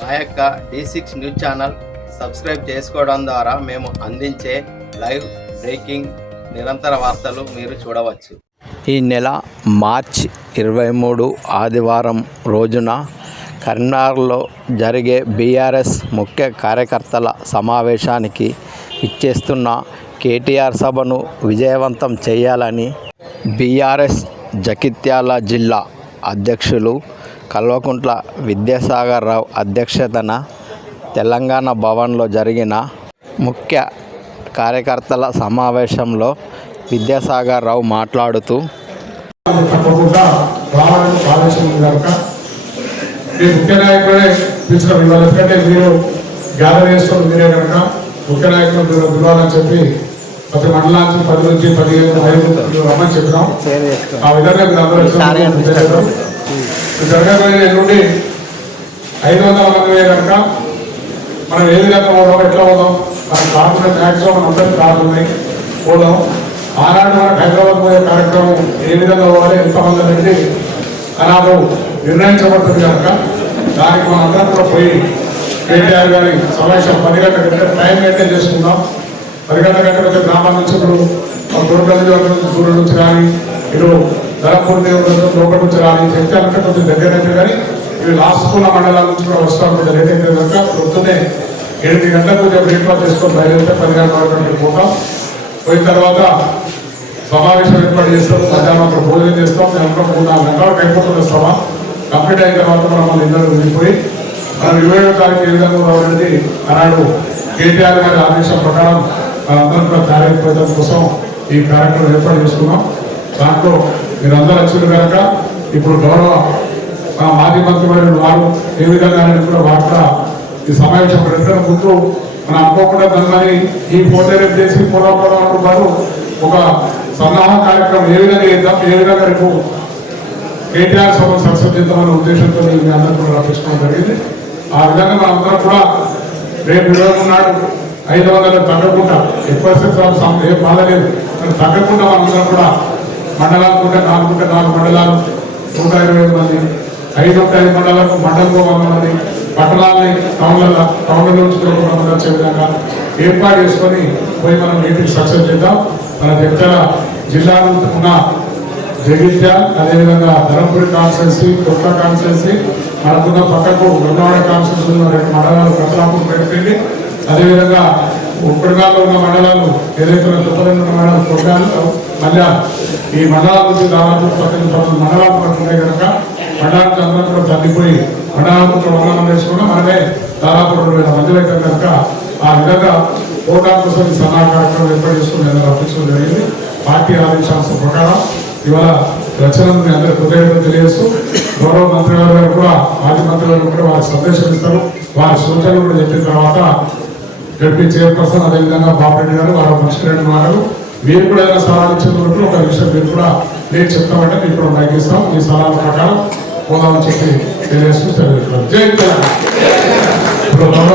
మా యొక్క D six news channel subscribe చేసుకోవడం ద్వారా మేము అందించే లైవ్ బ్రేకింగ్ నిరంతర వార్తలు మీరు చూడవచ్చు. ఈ నెల మార్చ్ ఇరవై మూడు ఆదివారం రోజున కరీంనగర్లో జరిగే బీఆర్ఎస్ ముఖ్య కార్యకర్తల సమావేశానికి ఇచ్చేస్తున్న కేటీఆర్ సభను విజయవంతం చేయాలని బీఆర్ఎస్ జగిత్యాల జిల్లా అధ్యక్షులు కల్వకుంట్ల విద్యాసాగర్ రావు అధ్యక్షతన తెలంగాణ భవన్లో జరిగిన ముఖ్య కార్యకర్తల సమావేశంలో విద్యాసాగర్ రావు మాట్లాడుతూ తప్పకుండా రావాలని ఆలోచన ఉంది కనుక మీ ముఖ్య నాయకుడే పిలిచిన ఇవాళ ఎందుకంటే మీరు గ్యాదర్ చేసుకుని మీరే కనుక ముఖ్య నాయకులు మీరు పిలవాలని చెప్పి ప్రతి మండలానికి పది నుంచి పదిహేను ఐదు రమ్మని చెప్పినాం. ఆ విధంగా మీరు అందరూ జరగబోయే నుండి ఐదు వందల మంది వే కనుక మనం ఏ విధంగా పోదాం ఎట్లా పోదాం? మన కాకుండా మ్యాక్సిమం మన అందరికి కార్లు పోదాం. ఆనాడు మనకు హైదరాబాద్ పోయే కార్యక్రమం ఏ విధంగా పోవాలి ఎంతమంది అనేది ఆనాడు నిర్ణయించబడుతుంది కనుక దానికి మనం అందరం కూడా పోయి కేటీఆర్ గారి సమావేశం పది గంటల కంటే టైం మెయింటైన్ చేసుకుందాం. పది గంటల కంటే వచ్చే గ్రామాల నుంచి ఇప్పుడు మన నుంచి దూరం నుంచి కానీ ఇటు ధరపూర్ దేవుడు లోపల నుంచి రాని చెప్తానంటే కొంచెం దగ్గర అయితే కానీ ఇవి లాస్ట్ స్కూల్ మండలాల నుంచి కూడా వస్తాం కొంచెం లేట్ అయితే కనుక పొద్దున్నే ఎనిమిది గంటలకు కొంచెం బ్రేక్ఫాస్ట్ చేసుకొని బయలుదేరితే పది గంటల వరకు పోతాం పోయిన తర్వాత సమావేశం ఏర్పాటు చేస్తాం మధ్యాహ్నం అక్కడ భోజనం చేస్తాం మేము మూడు నాలుగు గంటలకు అయిపోతుంది సభ కంప్లీట్ అయిన తర్వాత మనం ఇద్దరు వెళ్ళిపోయి మనం ఇరవై ఏడో తారీఖు ఏ విధంగా రావాలనేది ఆనాడు కేటీఆర్ గారి ఆదేశం ప్రకారం మనందరం కూడా కార్యక్రమం కోసం ఈ కార్యక్రమం ఏర్పాటు చేసుకున్నాం. దాంట్లో మీరందరూ వచ్చిన కనుక ఇప్పుడు గౌరవ మా మాజీ మంత్రిమైన వారు ఏ విధంగా కూడా వార్త ఈ సమావేశం పెట్టడం ముందు మనం అనుకోకుండా దాని ఈ ఫోటో రేపు చేసి పోదాం పోదాం అనుకున్నారు ఒక సన్నాహ కార్యక్రమం ఏ విధంగా చేద్దాం ఏ విధంగా రేపు కేటీఆర్ సభ సక్సెస్ చేద్దామనే ఉద్దేశంతో మీ అందరూ కూడా రప్పించడం జరిగింది. ఆ విధంగా మనందరం కూడా రేపు ఇరవై నాడు ఐదు వందలు తగ్గకుండా ఎక్కువ శాతం ఏ బాధ లేదు కానీ తగ్గకుండా మనందరం కూడా మండలాలు ఉంటే నాలుగు ఉంటే నాలుగు మండలాలు నూట ఇరవై ఐదు మంది. ఐదు ఉంటే ఐదు మండలాలకు మండలంలో వంద మంది పట్టణాలని టౌన్ల టౌన్ల నుంచి మంది వచ్చే విధంగా ఏర్పాటు చేసుకొని పోయి మనం మీటింగ్ సక్సెస్ చేద్దాం. మన జగిత్యాల జిల్లా ఉన్న జగిత్యాల అదేవిధంగా ధర్మపురి కాన్స్టెన్సీ కొత్త కాన్స్టెన్సీ మనకున్న పక్కకు గుండవాడ కాన్స్టెన్సీ రెండు మండలాలు కట్లాపూర్ పెట్టింది అదేవిధంగా ఉప్పటిగాల్లో ఉన్న మండలాలు ఏదైతే చుట్టూరున్న ఉన్న మండలం కొట్టాలు మళ్ళా ఈ మండలాల నుంచి దాదాపు పద్దెనిమిది పంతొమ్మిది మండలాలు మనకు కనుక మండలానికి అందరం కూడా తగ్గిపోయి మండలాలకు కూడా వందనం వేసుకున్నా మనమే దాదాపు రెండు వేల మంది అయితే కనుక ఆ విధంగా ఓటా కోసం ఈ సన్నాహ కార్యక్రమం ఏర్పాటు చేసుకుని నేను జరిగింది. పార్టీ ఆదేశాంశం ప్రకారం ఇవాళ రచనలు మీ అందరి హృదయంగా తెలియజేస్తూ గౌరవ మంత్రి గారు కూడా మాజీ మంత్రి గారు కూడా వారి సందేశం ఇస్తారు. వారి సూచనలు కూడా చెప్పిన తర్వాత డిప్యూటీ చైర్పర్సన్ అదేవిధంగా బాబరెడ్డి గారు వారు మంచిరెడ్డి గారు మీరు కూడా ఏదైనా సలహాలు ఇచ్చినప్పుడు ఒక విషయం మీరు కూడా నేను చెప్తామంటే మీకు కూడా ప్రయత్నిస్తాం మీ సలహాల ప్రకారం పోదామని చెప్పి తెలియజేస్తూ తెలియజేస్తున్నారు జై తెలంగాణ.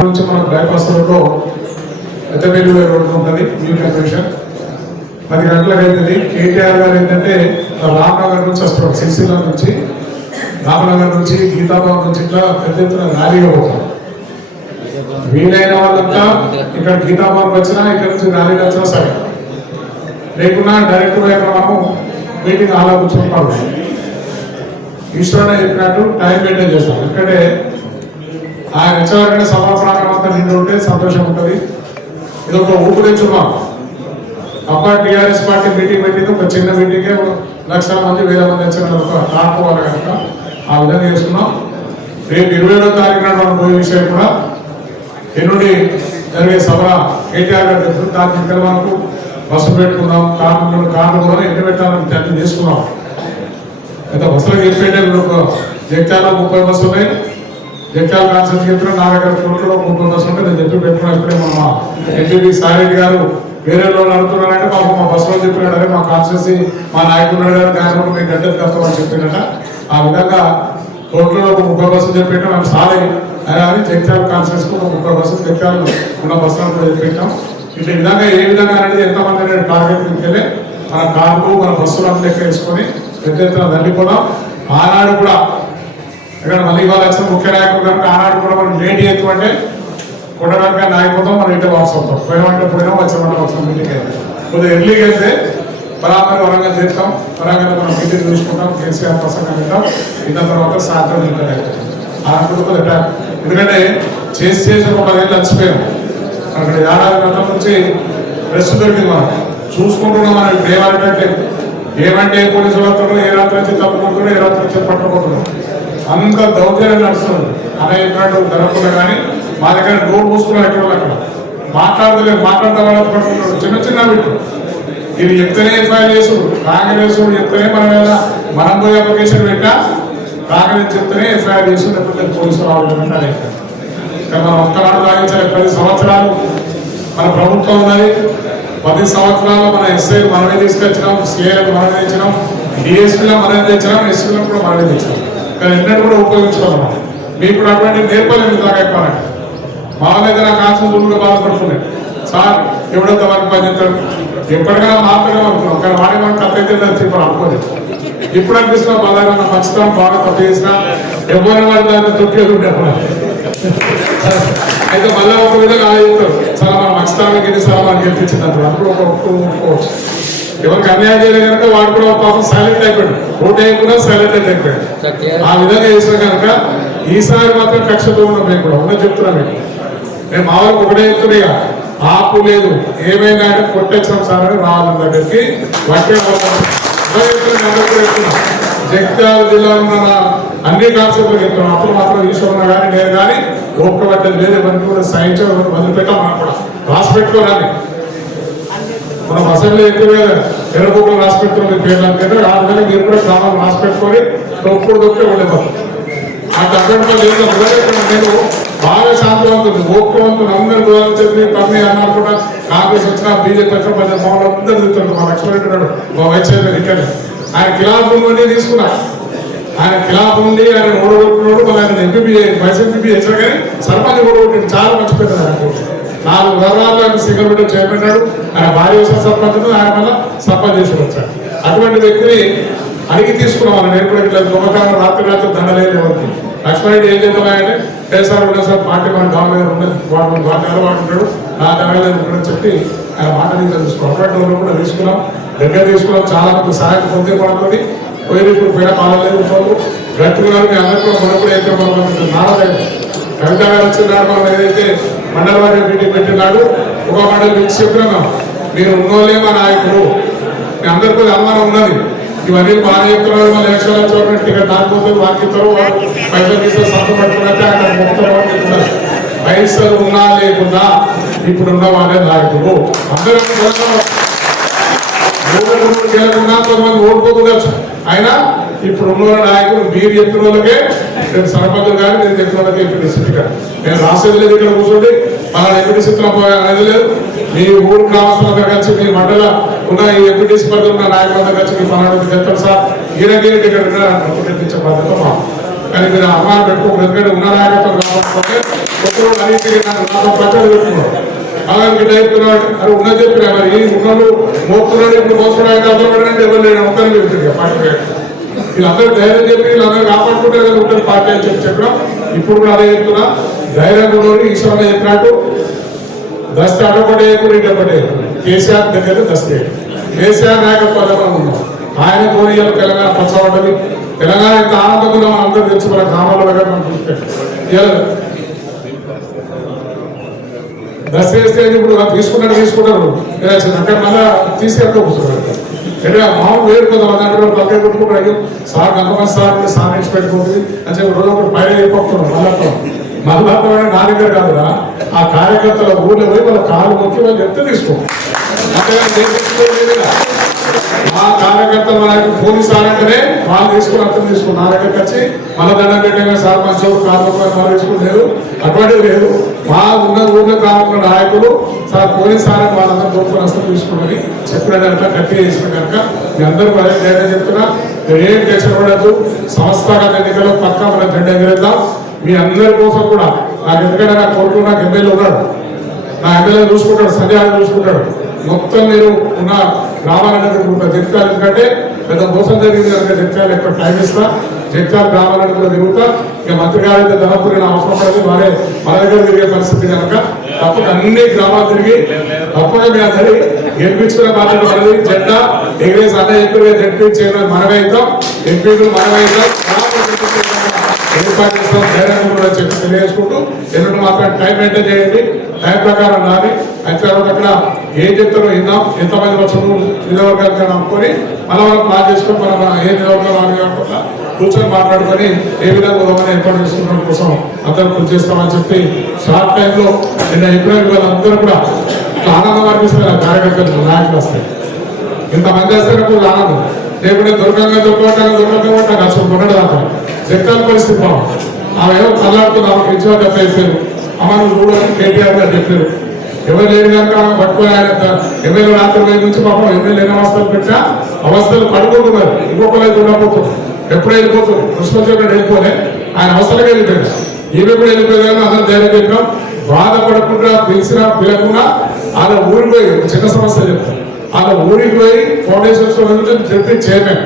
నుంచి మనకు బైపాస్ రోడ్లో పెద్దపల్లి రోడ్డు ఉంటుంది న్యూ కన్వెన్షన్ పది గంటలకు అవుతుంది కేటీఆర్ గారు ఏంటంటే రామనగర్ నుంచి వస్తారు సిరిసిల్ల నుంచి. రామనగర్ నుంచి గీతాభవన్ నుంచి ఇట్లా పెద్ద ఎత్తున ర్యాలీగా పోతాం వీలైన వాళ్ళంతా ఇక్కడ గీతాబాబు వచ్చినా ఇక్కడ నుంచి ర్యాలీకి వచ్చినా సరే. లేకున్నా డైరెక్ట్గా ఇక్కడ మనం మీటింగ్ ఆలోచించుకుంటాం కూర్చుంటాం ఈశ్వరుడు చెప్పినట్టు టైం మెయింటైన్ చేస్తాం. ఎందుకంటే ఆయన వచ్చేవారికంటే సమాప్రాంగం అంతా నిండి ఉంటే సంతోషం ఉంటుంది. ఇది ఒక ఊపు తెచ్చున్నాం అప్ప టీఆర్ఎస్ పార్టీ మీటింగ్ పెట్టింది. ఒక చిన్న మీటింగే లక్షల మంది వేల మంది వచ్చిన రాకపోవాలి కనుక ఆ విధంగా చేసుకున్నాం. రేపు ఇరవై ఏడో తారీఖు నాడు మనం పోయే విషయం కూడా ఎన్నుండి జరిగే సభ కేటీఆర్ గారు చెప్తుంది దానికి ఇక్కడ మనకు బస్సు పెట్టుకున్నాం కార్లు కార్లు కూడా ఎన్ని పెట్టాలని చర్చ చేసుకున్నాం. అయితే బస్సులకు చెప్పేటే ఒక జగ్త్యాల ముప్పై బస్సు ఉన్నాయి. జగ్యాల కాన్సెప్ట్ చెప్పిన నా దగ్గర కోర్టులో ముప్పై బస్సు ఉంటే నేను చెప్పి పెట్టుకున్నా ఇప్పుడే మా ఎంపీ సాయిరెడ్డి గారు వేరే రోజు అడుగుతున్నారంటే మాకు మా బస్సులో చెప్పినాడు అరే మా కాన్స్టిట్యూన్సీ మా నాయకుడు గారు దాని కూడా మీకు గడ్డలు కష్టమని చెప్పినట్ట ఆ విధంగా కోర్టులో ఒక ముప్పై బస్సులు చెప్పేట మేము సారీ అలాగే అని జగిత్యాల కాన్ఫరెన్స్ ఒక ముప్పై బస్సులు జగిత్యాల ఉన్న బస్సులను కూడా పెట్టాం ఇట్లా విధంగా ఏ విధంగా అనేది ఎంతమంది అనేది టార్గెట్ తీసుకెళ్ళి మన కార్లు మన బస్సులు అన్ని లెక్క వేసుకొని పెద్ద ఎత్తున తల్లిపోదాం ఆనాడు కూడా ఇక్కడ మళ్ళీ ఇవాళ వచ్చిన ముఖ్య నాయకులు కనుక ఆనాడు కూడా చేసినామంటే కొట్టడానికి నాయకపోతాం మనం ఇంటి వాపస్ అవుతాం. పోయినామంటే పోయినా వచ్చామంటే వచ్చాం మీటింగ్ అయితే కొద్దిగా ఎర్లీగా అయితే బరాబర్ వరంగల్ చేస్తాం. వరంగల్ మనం మీటింగ్ చూసుకుంటాం. కేసీఆర్ ప్రసంగం ఇద్దాం ఇంత తర్వాత సాయంత్రం ఇంకా అయిపోతాం ఆ కొద్దిగా ఎందుకంటే చేసి చేసి ఒక పదేళ్ళు చచ్చిపోయాం. అక్కడ ఏడాది గంటల నుంచి రెస్ట్ దొరికింది మనం చూసుకుంటున్నాం మనం ఇప్పుడు ఏమంటే ఏమంటే పోలీసు వాళ్ళు ఏ రాత్రి వచ్చి తప్పుకుంటున్నాడు ఏ రాత్రి వచ్చి పట్టుకుంటున్నారు అంత దౌర్జన్యం నడుస్తుంది. అనే చెప్పినట్టు జరగకుండా కానీ మా దగ్గర డోర్ మూసుకున్నారు ఎక్కడ అక్కడ. మాట్లాడలేదు మాట్లాడతా వాళ్ళు చిన్న చిన్న బిట్టు ఇది చెప్తేనే ఎఫ్ఐఆర్ చేసు కాంగ్రెస్ చెప్తేనే మనం ఏదైనా మనం పోయి అప్లికేషన్ పెట్టా. కాంగ్రెస్ చెప్తేనే ఎఫ్ఐఆర్ చేసు లేకపోతే పోలీసులు రావాలంటే అదే. కానీ మనం ఒక్కనాడు సాగించాలి పది సంవత్సరాలు మన ప్రభుత్వం ఉన్నది. పది సంవత్సరాలు మన ఎస్ఐ మనమే తీసుకొచ్చినాం సిఐలు మనమే తెచ్చినాం డిఎస్పీలో మనమే తెచ్చినాం ఎస్పీలో కూడా మనమే తెచ్చినాం. కానీ ఎన్నడూ కూడా ఉపయోగించుకోవాలి మనం మీకు ఇప్పుడు అటువంటి నేర్పలేదు మీకు మా వాళ్ళ దగ్గర కాల్సిన బాధపడుతున్నాయి. సార్ ఎవడంత వరకు పని చేస్తాడు? ఎప్పటికైనా మాత్రమే అనుకున్నాం కానీ వాడే మనకు తప్ప అయితే చెప్పాలి అనుకోలేదు ఇప్పుడు అనిపిస్తున్నా బాగా మంచితనం బాగా తప్పు చేసినా. ఎవరి దాన్ని తొక్కేది అయితే మళ్ళీ ఒక విధంగా ఆలోచిస్తారు చాలా మన మంచితనానికి చాలా సార్లు మనకి గెలిపించింది అప్పుడు అప్పుడు ఒక ఒప్పుకోవచ్చు. ఎవరికి అన్యాయం చేయలేదు కనుక వాడు కూడా పాపం సైలెంట్ అయిపోయాడు. ఓటు వేయకుండా సైలెంట్ అయిపోయాడు. ఆ విధంగా చేసిన కనుక ఈసారి మాత్రం కక్షతో ఉన్నాం మేము కూడా. ఉన్నది చెప్తున్నాం మీకు. నేను మా వాళ్ళకి ఒకటే చెప్తున్నా ఆపు లేదు. ఏమైనా అంటే సార్ అని రావాలి దగ్గరికి. వట్టే జగిత్యాల జిల్లాలో ఉన్న అన్ని కాన్సెప్ట్లు చెప్తున్నాం. అప్పుడు మాత్రం ఈశ్వరన్న కానీ నేను కానీ ఓపిక పట్టేది లేదు మనకి కూడా సైన్స్ వదిలిపెట్టాం మనం కూడా. రాసి పెట్టుకోరాని. మనం అసెంబ్లీ ఎక్కువ ఎర్రబుక్కులు రాసి పెట్టుకుని పేర్లంటే ఆ విధంగా మీరు కూడా గ్రామం రాసి పెట్టుకొని తొప్పుడు తొక్కే వెళ్ళిపోతాం ఆ అభ్యర్థులు లేదు నేను బాగా శాంతివంతుడు ఓపికవంతుడు అందరు దూరం చెప్పి పని అన్నారు కూడా కాంగ్రెస్ వచ్చినా బీజేపీ వచ్చినా పది మామూలు అందరూ తిరుగుతారు మా లక్ష్మణ్ ఉన్నాడు. మా వైస్ చైర్మన్ ఇక్కడ ఆయన కిలాఫ్ నుండి తీసుకున్నా. ఆయన కిలాఫ్ నుండి ఆయన ఓడగొట్టుకున్నాడు. మళ్ళీ ఆయన ఎంపీ వైస్ ఎంపీ చేశారు కానీ సర్పంచ్ ఓడగొట్టింది చాలా మర్చిపోయింది ఆయన. నాలుగు గర్వాలు ఆయన సింగల్ బిడ్డ చేపట్టాడు ఆయన భార్య వ్యవసాయ సర్పంచ్ ఆయన మళ్ళీ సర్పంచ్ చేసి వచ్చాడు. అటువంటి వ్యక్తిని అడిగి తీసుకున్నాం మనం నేర్పడానికి దొంగతనం రాత్రి రాత్రి దండలేదు ఎవరికి లక్ష్మణ్ ఏం చేద్దామంటే ఏ సార్ ఉండే సార్ పార్టీ మన గవర్నమెంట్ ఉండదు వాడు వాడి దగ్గర వాడు ఉంటాడు నా దగ్గర ఉంటాడని చెప్పి ఆయన మాట మీద తీసుకున్నాం కూడా తీసుకున్నాం దగ్గర తీసుకున్నాం చాలా మంది సహాయం పొందే పడుతుంది పోయిన ఇప్పుడు పోయిన పాలలేదు ఉంటారు గట్టుకున్నారు మీ అందరూ కూడా మనం అయితే మనం నారా కవిత గారు వచ్చినాడు మనం ఏదైతే మండల వారి మీటింగ్ పెట్టినాడు ఒక మండలి పిలిచి చెప్పినాం మీరు ఉన్నోలే మా నాయకుడు మీ అందరికీ అనుమానం ఉన్నది. ఇవన్నీ మళ్ళీ లక్షల చూడండి టికెట్ నాకుపోతుంది వారికి ఇస్తారు వారు పైసలు తీసే సంత పట్టుకున్నట్టే అక్కడ మొత్తం పైసలు ఉన్నా లేకున్నా ఇప్పుడు ఉన్న వాళ్ళే నాయకుడు అందరూ కూడా ఓడిపోతున్న గెలకుండా కొంతమంది ఓడిపోతుండొచ్చు అయినా ఇప్పుడు ఉన్న నాయకులు మీరు చెప్పిన వాళ్ళకే నేను సర్పంచ్ గారు నేను చెప్పిన వాళ్ళకి ఎంపీ సిటీ నేను రాసేది లేదు ఇక్కడ కూర్చోండి. మన ఎంపీ సిత్రం అనేది లేదు. మీ ఊరు గ్రామస్తులందరూ కలిసి మీ మండల ఉన్న ఈ ఎంపీ స్పర్ధ ఉన్న నాయకులందరూ వచ్చి మీ పలానా చెప్తారు సార్. ఈయనకి ఇక్కడ తెప్పించే బాధ్యత మా. కానీ మీరు అమ్మాయి పెట్టుకోకూడదు ఎందుకంటే ఉన్న నాయకత్వం కావాలంటే ఒకరు అడిగి నాతో పక్కన పెట్టుకున్నారు అలాగే బిడ్డ చెప్తున్నాడు అది ఉన్న చెప్పినా మరి ఈ ఉన్నోళ్ళు మోపుతున్నాడు ఇప్పుడు మోస్తున్నాడు అయితే అర్థం పడినంటే ఎవరు లేడు ఒక్కరిని చెప్తుంది పార్టీ వీళ్ళందరూ ధైర్యం చెప్పి వీళ్ళందరూ కాపాడుకుంటే ఏదైనా ఉంటుంది పార్టీ అని చెప్పి చెప్పడం ఇప్పుడు కూడా అదే చెప్తున్నా. ధైర్యం ఉన్నోడు ఈశ్వరంగా చెప్పినట్టు. దస్తి అడొకటే కూడా ఇటొకటే కేసీఆర్ దగ్గర దస్తి కేసీఆర్ నాయకత్వాలు మనం ఉన్నాం ఆయన కోరియాలు తెలంగాణ పచ్చబడ్డది తెలంగాణ ఎంత ఆనందంగా మనం అందరూ తెలుసు. మన గ్రామాల్లో మనం చూస్తే. దశ వేస్తే ఇప్పుడు తీసుకున్నారు తీసుకున్నారు అక్కడ మళ్ళా తీసుకెళ్తా కూర్చున్నారు అంటే మామూలు వేరు కొంతమంది అంటే పక్కన కొట్టుకుంటారు. అయ్యో సార్ గంతమంది సార్ సార్ నుంచి పెట్టుకుంటుంది. అని చెప్పి రోజు ఒకటి పైన వెళ్ళిపోతున్నాం మళ్ళీ మళ్ళీ నా దగ్గర కాదురా. ఆ కార్యకర్తల ఊళ్ళో పోయి వాళ్ళ కాలు మొక్కి వాళ్ళు చెప్తే తీసుకో. అంతేగాని వాళ్ళు వేసుకుని అర్థం చేసుకుని నా దగ్గరకు వచ్చి మన దండం పెట్టగా సార్ మంచి కార్మికులు వాళ్ళు తీసుకుని లేదు లేదు మా ఉన్న ఊళ్ళో కార్మికుల నాయకులు సార్ పోలీస్ సార్ వాళ్ళందరూ దొరుకుని వస్తే తీసుకుని చెప్పిన కనుక గట్టి చేసిన కనుక మీ అందరూ అదే నేను చెప్తున్నా ఏం తెచ్చకూడదు సంస్థాగత ఎన్నికల్లో పక్క మన జెండా ఎగరేద్దాం. మీ అందరి కోసం కూడా నాకు ఎందుకంటే నా కొడుకు నాకు ఎమ్మెల్యే ఉన్నాడు. నా ఎమ్మెల్యే చూసుకుంటాడు సంధ్యాన్ని చూసుకుంటాడు. మొత్తం మీరు ఉన్న గ్రామాలన్నీ చెప్తారు. ఎందుకంటే పెద్ద మోసం జరిగింది కనుక జగిత్యాలు ఎక్కువ టైం ఇస్తా. జగ్జాల గ్రామాలను కూడా తిరుగుతా. ఇక మంత్రి గారు అయితే ధనపురి అవసరం పడదు. వారే మన దగ్గర తిరిగే పరిస్థితి కనుక తప్పక అన్ని గ్రామాలు తిరిగి తప్పక మీ అందరి గెలిపించుకునే బాధ్యత మనది. జెండా ఎగిరేసి అన్న చెప్పిన జడ్పీ మనమే అవుతాం. ఎంపీలు మనమే అవుతాం. ఏర్పాటు చేస్తాం ధైర్యంగా కూడా చెప్పి తెలియజేసుకుంటూ ఎల్లుండి మాత్రం టైం మెయింటైన్ చేయండి? టైం ప్రకారం రాని అయితే తర్వాత అక్కడ ఏం చెప్తారో విన్నాం ఎంతమంది వచ్చారు నిలవర్గాలు అనుకొని మన మనం ప్లాన్ చేసుకొని మనం ఏ నిలవర్గాలు అని కాకుండా కూర్చొని మాట్లాడుకొని ఏ విధంగా పోదామని ఏర్పాటు చేసుకోవడం కోసం అందరం కృషి చేస్తామని చెప్పి షార్ట్ టైంలో నిన్న ఏప్రిల్ వాళ్ళందరూ కూడా ఆనందం అనిపిస్తారు కార్యకర్తలు నాయకులు వస్తాయి ఇంతమంది వేస్తే నాకు ఆనందం. లేకుంటే దుర్గంగా దుర్గంగా దొరకకుండా అసలు కొనడు దాకా పరిస్థితి బాగు ఆమె ఏమో కళ్ళాడుతూ ఆమెకు ఇచ్చిన దెబ్బ అయిపోయారు అమ్మ నువ్వు చూడని కేటీఆర్ గారు చెప్పారు. ఎవరు లేని కనుక ఆమె పట్టుకొని ఆయన ఎమ్మెల్యే రాత్రి నుంచి పాపం ఎమ్మెల్యే లేని అవస్థలు పెట్టా. అవస్థలు పడుకుంటున్నారు. ఇంకొకరైతే ఉండకపోతుంది. ఎప్పుడు వెళ్ళిపోతుంది పుష్పచంద్రుడు వెళ్ళిపోలే. ఆయన అవసరంగా వెళ్ళిపోయాడు ఈమె కూడా వెళ్ళిపోయాను అందరూ ధైర్యం చెప్పాం. బాధపడకుండా పిలిచినా పిలకుండా ఆయన ఊరికి పోయి చిన్న సమస్య చెప్తాం ఆయన ఊరికి పోయి ఫౌండేషన్స్ చెప్పి చైర్మన్.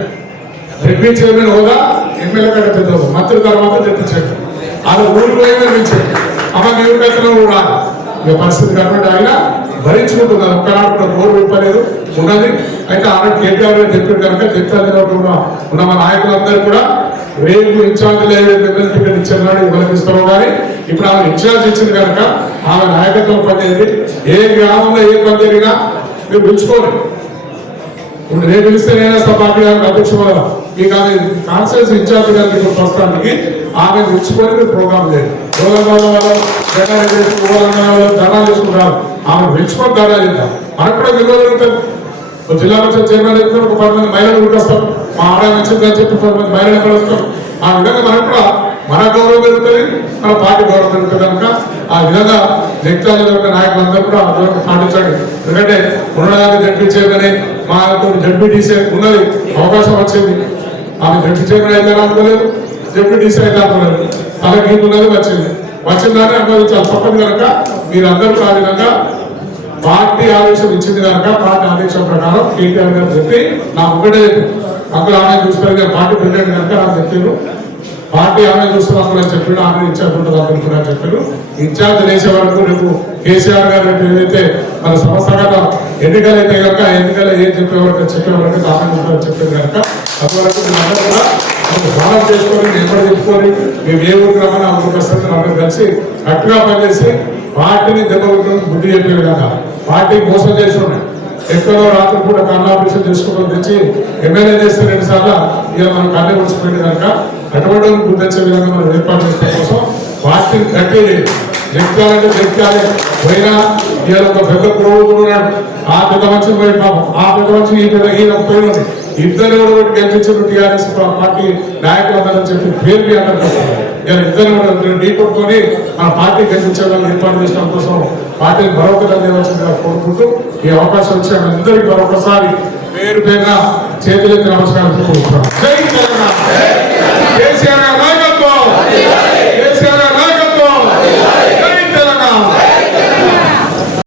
డిప్యూటీ చైర్మన్ హోదా ఎమ్మెల్యే కంటే పెద్ద హోదా. మంత్రి తర్వాత డిప్యూటీ చైర్మన్ ఆయన ఊరికి అమ్మ నీరు ఊరికి కూడా ఇక పరిస్థితి కాబట్టి ఆయన భరించుకుంటున్నారు ఒక్కనాడు కూడా నోరు విప్పలేదు. ఉన్నది. అయితే ఆనాడు కేటీఆర్ గారు చెప్పారు కనుక చెప్తారు కూడా. ఉన్న మా నాయకులందరూ కూడా రేపు ఇన్ఛార్జ్ లేదు ఎమ్మెల్యే టికెట్ ఇచ్చారు ఎవరికి ఇస్తారో కానీ ఇప్పుడు ఆమె ఇన్ఛార్జ్ ఇచ్చింది కనుక ఆమె నాయకత్వం పనిచేది ఏ గ్రామంలో ఏ పని జరిగినా మీరు పిలుచుకోండి ఇప్పుడు రేపు పిలిస్తే నేనే పార్టీ గారికి అధ్యక్ష మీకు ఆమె కాన్సెన్స్ ఇన్ఛార్జ్ గారికి ఇప్పుడు ప్రస్తుతానికి ఆమె పిలుచుకొని మీరు ప్రోగ్రామ్ చేయండి గోలంగాల వాళ్ళు జగన్ గోలంగాల వాళ్ళు ధర్నాలు చేసుకుంటారు. ఆమె పిలుచుకొని ధర్నా చేద్దాం. మనకు కూడా విలువలు ఉంటారు జిల్లా పరిషత్ చైర్మన్ చెప్పిన ఒక పది మంది మహిళలు ఊరికి వస్తాం మా ఆదాయం వచ్చిందని చెప్పి పది మంది మహిళలు కూడా వస్తాం ఆ విధంగా మనకు కూడా మన గౌరవం పెరుగుతుంది మన పార్టీ గౌరవం పెరుగుతుంది కనుక ఆ విధంగా జగిత్యాల యొక్క నాయకులందరూ కూడా ఆ విధంగా పాటించండి. ఎందుకంటే ఉన్నదాన్ని తెప్పించేదని చైర్మన్ మా జడ్పీటీసీ ఉన్నది అవకాశం వచ్చింది. ఆమె జడ్పీ చైర్మన్ అయితే అనుకోలేదు జడ్పీటీసీ అయితే అనుకోలేదు తనకి ఉన్నది వచ్చింది. వచ్చిందని అనుభవించాలి తప్పదు కనుక మీరందరూ ఆ విధంగా పార్టీ ఆదేశం ఇచ్చింది కనుక పార్టీ ఆదేశం ప్రకారం కేటీఆర్ గారు చెప్పి నా ఒకటే అక్కడ ఆమె చూస్తారు పార్టీ ప్రెసిడెంట్ కనుక నాకు చెప్పారు. పార్టీ ఆమె చూస్తున్నా కూడా చెప్పాడు ఆమె ఇన్ఛార్జ్ ఉంటుంది అతను కూడా చెప్పారు. ఇన్ఛార్జ్ చేసే వరకు రేపు కేసీఆర్ గారు రేపు ఏదైతే మన కదా ఎన్నికలైతే కనుక ఆ ఎన్నికలు ఏం చెప్పేవారు చెప్పేవారు చెప్పే వరకు చెప్పారు కనుక అందువరకు మీరందరూ కూడా ఒక చేసుకొని నిలబడి చెప్పుకొని మేము ఏ ఊరికి రమ్మని ఆ ఊరికి వస్తుంది అందరూ కలిసి కట్టుగా పనిచేసి పార్టీని దెబ్బ బుద్ధి చెప్పే విధంగా పార్టీ మోసం చేసి ఉన్నాయి ఎక్కడో రాత్రి కూడా కన్నాపరేషన్ చేసుకోవడం తెచ్చి ఎమ్మెల్యే చేస్తే రెండు సార్లు ఇక మనం కన్ను ముడిచిపోయింది కనుక అటువంటి గుర్తించే విధంగా మనం ఏర్పాటు చేసిన కోసం పార్టీని గట్టి జగ్గాలంటే జగ్గాలి పోయినా ఇవాళ ఒక పెద్ద పురోగుడు ఉన్నాడు. ఆ పెద్ద మనిషిని పోయి పాపం. ఆ పెద్ద మనిషిని ఈ పెద్ద ఈయన ఉంది. ఇద్దరు కూడా ఒకటి గెలిపించారు టీఆర్ఎస్ పార్టీ నాయకులు అందరని చెప్పి పేరు మీ అందరికి వస్తుంది. ఇద్దరు కూడా ఢీ కొట్టుకొని మన పార్టీ గెలిపించాలని ఏర్పాటు చేసిన కోసం పార్టీని మరొకరు దేవచ్చిందిగా కోరుకుంటూ ఈ అవకాశం ఇచ్చిన అందరికీ మరొకసారి పేరు పేరున చేతులెత్తి నమస్కారం కోరుకుంటున్నాను